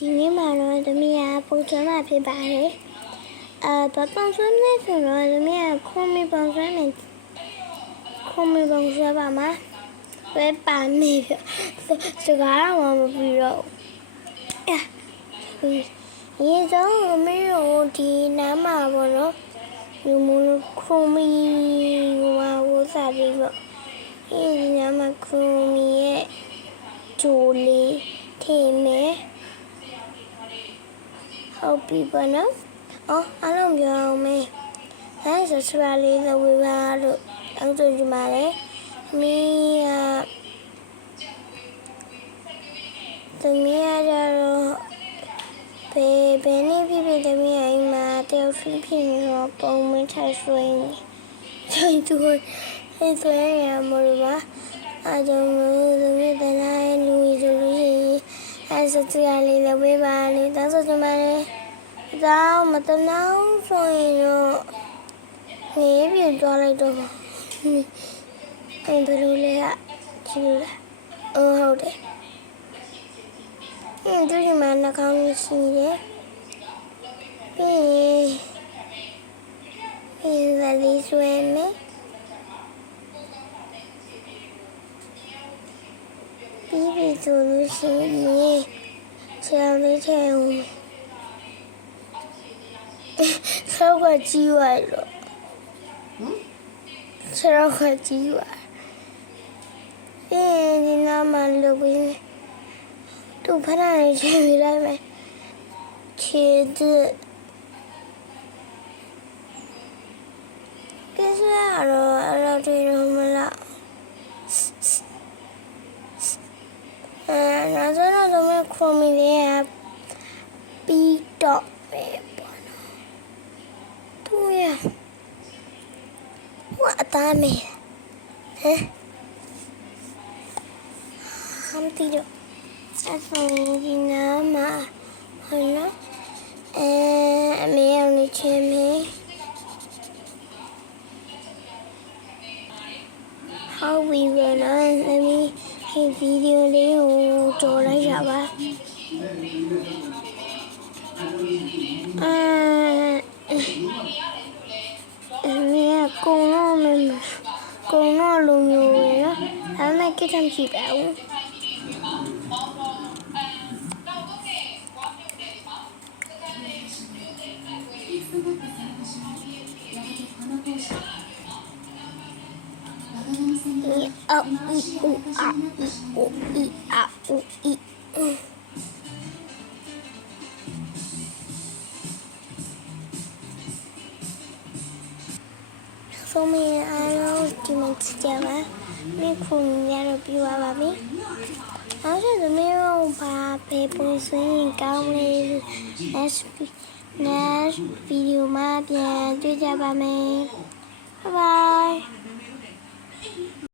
ဒီနေ့မှာတော့သမီးကပုံစံမှာဖြစ်ပါတယ်ဘာပုံစံလဲဆိုတော့သမီးကခုံမီပုံစံနဲ့ခုံမီပုံစံပါမှာပဲပါနေပြီစကားတော့မပြီးတော့ရေကြောင်းမင်းတို့ဒီနားမှာပေါ့နော်ဒီမလို့ခုံမီဟိုစားပြီးတော့ဒီနားမှာခုံမီရဲ့ဂျိုလေးထင်မယ်ဟုတ်ပြီပေါ့နော်အားလုံးပြောအောင်မေးဆိုစရာလေးသဝေပါလို့တောင်းဆိုကြပါလေမင်းကသမီးရတော့ဘယ်နေ့ဖြစ်သမီးအိမ်မှာတယောက်ဖြစ်နေတော့ပုံမထိုင်ဆွေးနေချိန်သူဆွေးရမလို့ပါအားကြောင့်သမီးတနားလူဆိုလို့ရှိရင်စရာလေးသဝေပါလေးတောင်းဆိုကြပါလေတော့မတနောင်းဆိုရင်တော့နေပြသွားလိုက်တော့ဘယ်လိုလဲကြည့်လားဟုတ်တယ်သူဒီမှာနှာခေါင်းရှိတယ်ပြီးဒါလေးဆွဲမယ်ပြီးပြီဆိုလို့ရှိရင်ဆရာလေးထဲဆောက်ကကြီးဝါလို့ဆောက်ကကြီးဝါဒီနားမှာလုပ်ပြီးသူဖနာနေချင်ပြီးလိုက်မယ်ခြေသစ်ကဲစရာတော့အဲ့လိုတွေ့တော့မလားနောက်ဆုံးတော့ခုံမီလေးကပြီးတော့ပဲပေါ့နော်သူရဝါတာမေဟမ်တီတော့အဆောင်ဒီနာမှာဟုတ်နော်အမေအောင်နေချင်မေဟုတ်ပြီဗောနော်သမီးဒီဗီဒီယိုလေးကိုကြော်လိုက်ရပါအမေကကုံတော့လိုမျိုးပဲနော်ဒါပေမဲ့ကိစ္စမရှိပါဘူးဆုံးမရအားလုံးဒီမှာကြည့်ပါမိခုရတော့ပြပါပါပြီနောက်ကျတော့မင်းတို့ဘာပဲပုံစံကောင်းလေး next video မှာပြန်တွေ့ကြပါမယ် bye bye